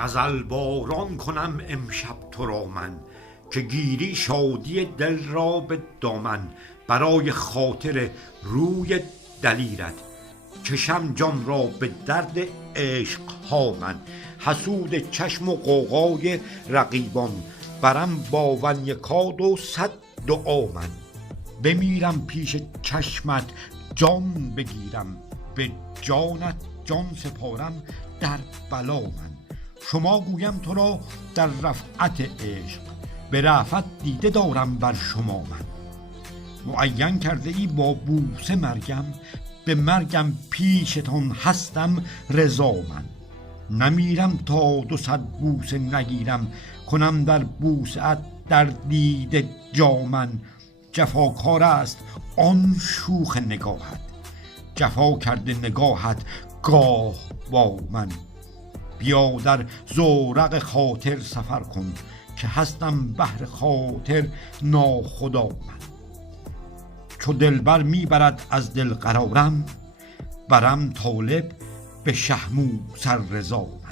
غزل باران کنم امشب تو را من، که گیری شادی دل را به دامن. برای خاطر روی دلیرت، کشم جان را به درد عشق ها من. حسود چشم و غوغای رقیبان، برم با ون یکاد و صد دعا من. بمیرم پیش چشمت جان بگیرم، به جانت جان سپارم در بلا من. شما گویم تو را در رفعت عشق، به رأفت دیده دارم بر شما من. معین کرده ای با بوسه مرگم، به مرگم پیشتان هستم رضا من. نمیرم تا 200 بوسه نگیرم، کنم در بوسه ات در دیده جامن. جفاکار است آن شوخ نگاهت، جفا کرده نگاهت گاه با من. بیا در زورق خاطر سفر کن، که هستم بهر خاطر ناخدا من. چو دلبر میبرد از دل قرارم، برم طالب به شهموس رضا من.